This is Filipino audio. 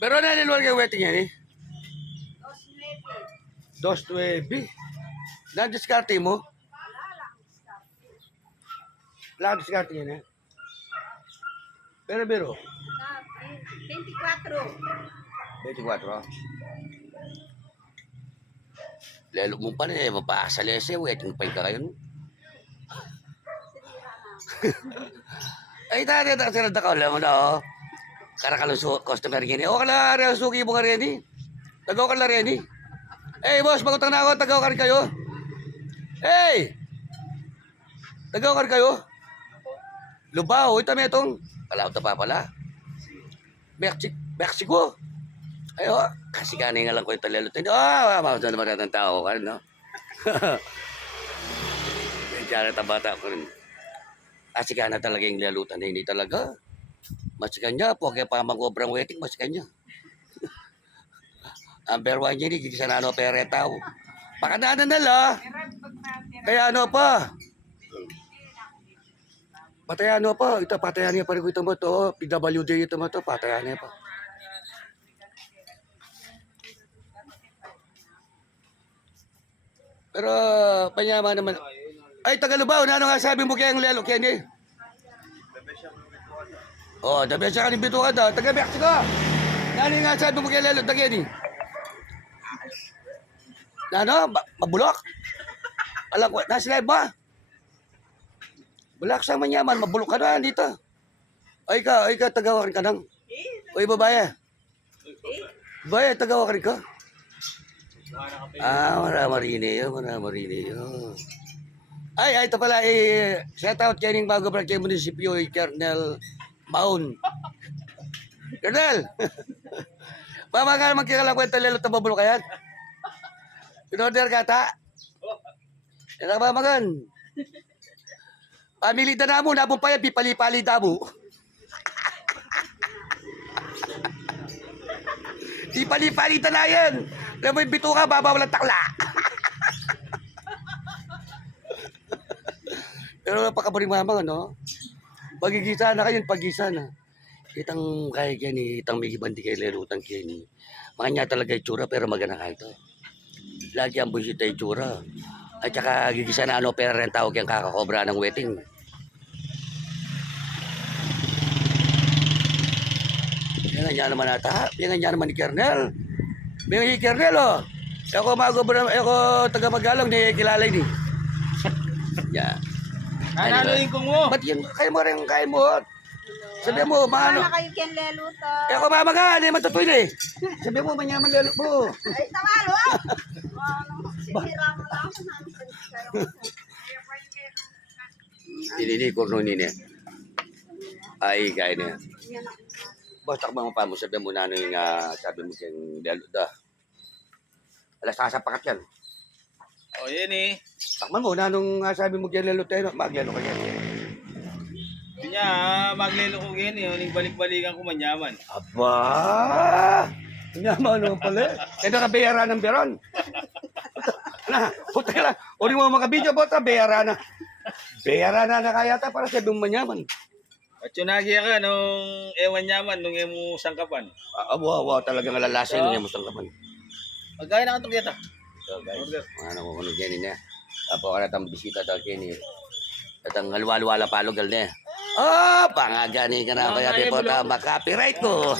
Pero naliluwal kayo wedding yan eh. 2.9. Na-discarte mo? Wala discarte yan eh. Pero. 24. 24. Lalo mo pa rin eh, mapasal eh siya, wedding pa ka kayo. Ay, tadi, sila ka lang mo na, oh. Karakalang customer gini. O, kala, rin, suki mo ka rin eh. Tagaw ka lang rin eh. Hey, boss, magutang na ako, tagaw ka rin kayo. Hey! Tagaw ka rin kayo. Lubaw, ito may itong. Kalauta pa pala. Mexico. Ay, oh, kasi kanina lang ko yung talelo. Mawag na naman natin tao ka rin, no? Medyo na bata ko rin. Kasi ka na talaga yung lalutan na hindi talaga. Masikan niya po, kaya pa mag-obrang wedding, masikan niya. Ang berwan niya, hindi sa nano pere tao. Pakadaanan nila. Kaya ano pa? Patayan ano pa? Ito, patayan niya pa rin ito mo ito. PWD ito mo ito, patayan niya pa. Pero, panyaman naman. Ay, Tagalubaw, ano nga sabi mo kaya ang lelo, Kenny? Oh, dabi siya kanin bitukan daw. Taga-Mexico. Nani nga sabi mo kaya lelo, Kenny? Ano? Mabulok? Alam ko, nasa live ba? Bulak sa manyaman, mabulok ka na dito. Ay ka, tagawa rin ka nang. Uy, babae. Babae, tagawa ka rin ka. Marami yun. Ay, ito pala, shout out kayo ng bago branch ng munisipyo, Colonel Baon. Colonel! Mama ka naman kikalang kwenta lelo tababulok kayan. Pinorder ka ta? Yan ang mamagan. Pamilita na mo, nabong pa yan, pipali-pali na mo. Pipali-pali na yan. Alam mo yung bito ka, babaw lang takla. Pero napakabaring mamang, ano? Pagigisa na kayo, pag-gisa na. Itang kaya Kenny, itang may ibandi kay Lerutang Kenny. Makanya talaga itsura, pero magana ka ito. Lagi ang busita itsura. At saka gigisa na ano, pero rin tawag yung kakakobra ng wedding. Yan nga naman ata. Yan nga naman ni Kernel. May Kernel, oh. Ako taga Magalong, ni kilalay ni. Yan. Nanaloyin ko mo. Ba't yan? Kaya mo rin, kaya mo. Sabi mo, maano. Wala kayo kyan lelo to. Ako mamaga, hindi matutuin eh. Sabi mo, manyaman lelo mo. Ay, tamalo ah. Sinira mo lang. Hindi, kurno nini. Ay, kaya na. Basta ka mga pamo, sabi mo na ano yung sabi mo kayong lelo da. Alas kasapakat yan. O, yun eh. Takman mo, na nung sabi mo kayong lelo tayo, magyalo ka yan. Yun niya, maglelo ko gini. Yung balik-balikan ko manyaman. Aba! Manyaman naman pala. Kaya nakabayara ng beron. Na, puta lang. Uri mo makabidyo, bota, bayara na. Bayara na kaya ta para sabi mo manyaman. At yun nagya ka nung ewan yaman, nung emo sangkapan. Wow, talagang lalasin niya mo sang kaman. Magkaya na katong kita. So guys, mga nakukunog yan niya. Tapos ka natang bisita daw kini. Tatang halwa-halwa palogal niya. Oh, pangagani ka na kaya di po ta makapiright ko.